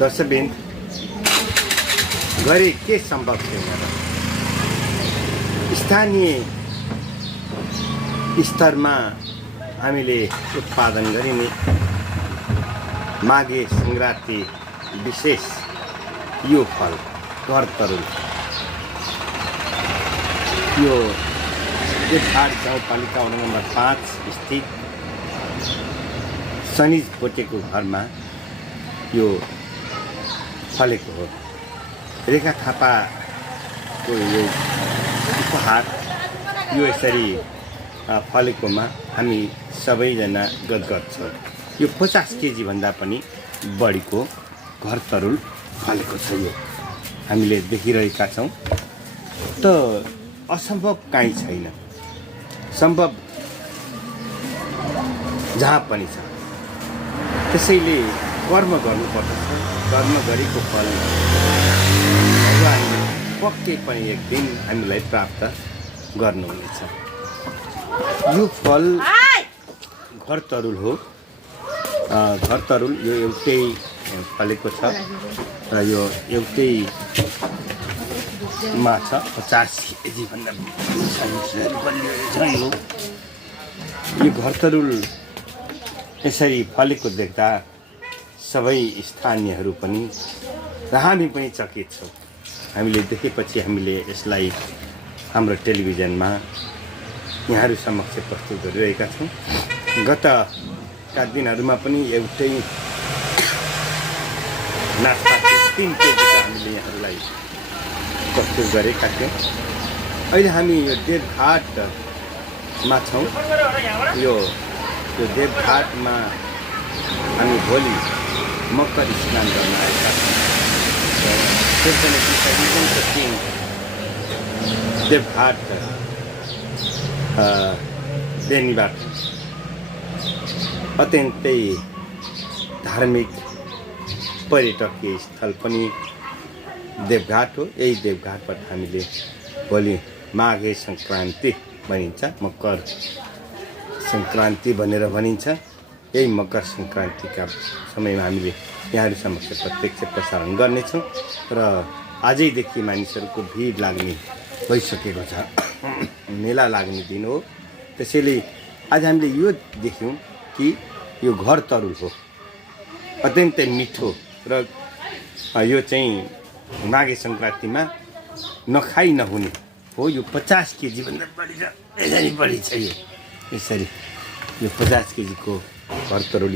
दर्शकबिन गरे के सम्भव छैन र स्थानीय स्तरमा हामीले उत्पादन गरिने माघे सङ्क्रान्ति विशेष यो फल घरतरुल यो देवघाट गाउँपालिका वडा नम्बर 5 स्थित सनिज पोटेको घरमा यो फलेको हो। रेखा थापाको यो उपहार यो यसरी फलेकोमा हामी सबैजना गदगद छौँ। यो 50 केजी भन्दा पनि बढीको घरतरुल फलेको छ। यो हामीले देखिरहेका छौँ। त असम्भव काहीँ छैन, सम्भव जहाँ पनि छ। त्यसैले कर्म गर्नुपर्दछ। कर्म गरेको फल भगवानले पक्कै पनि एक दिन हामीलाई प्राप्त गर्नुहुनेछ। यो फल घरतरुल हो। घरतरुल यो एउटै फलेको छ र यो एउटै माछा 50 केजी भन्दा बढी। यो घरतरुल यसरी फलेको देख्दा सबै स्थानीयहरू पनि र हामी पनि चकित छौँ। हामीले देखेपछि हामीले यसलाई हाम्रो टेलिभिजनमा यहाँहरू समक्ष प्रस्तुत गरिरहेका छौँ। गतका दिनहरूमा पनि एउटै नास्पाती 3 केजीका हामीले यहाँहरूलाई प्रस्तुत गरेका थियौँ। अहिले हामी यो देवघाटमा छौँ। यो देवघाटमा हामी भोलि मकर स्नान गर्न आएका छौँ। देवघाट बेनीबाट अत्यन्तै धार्मिक पर्यटकीय स्थल पनि देवघाट हो। यही देवघाटबाट हामीले भोलि माघे सङ्क्रान्ति भनिन्छ, मकर सङ्क्रान्ति भनेर भनिन्छ। यही मकर सङ्क्रान्तिका समयमा हामीले यहाँहरू समक्ष प्रत्यक्ष प्रसारण गर्नेछौँ र आजैदेखि मानिसहरूको भिड लाग्ने भइसकेको छ। मेला लाग्ने दिन हो। त्यसैले आज हामीले यो देख्यौँ कि यो घरतरुल हो, अत्यन्तै मिठो र यो चाहिँ माघे सङ्क्रान्तिमा नखाइ नहुने हो। यो 50 केजी भन्दा बढी र यसरी बढी छ। यो यसरी यो 50 केजीको घरतरुल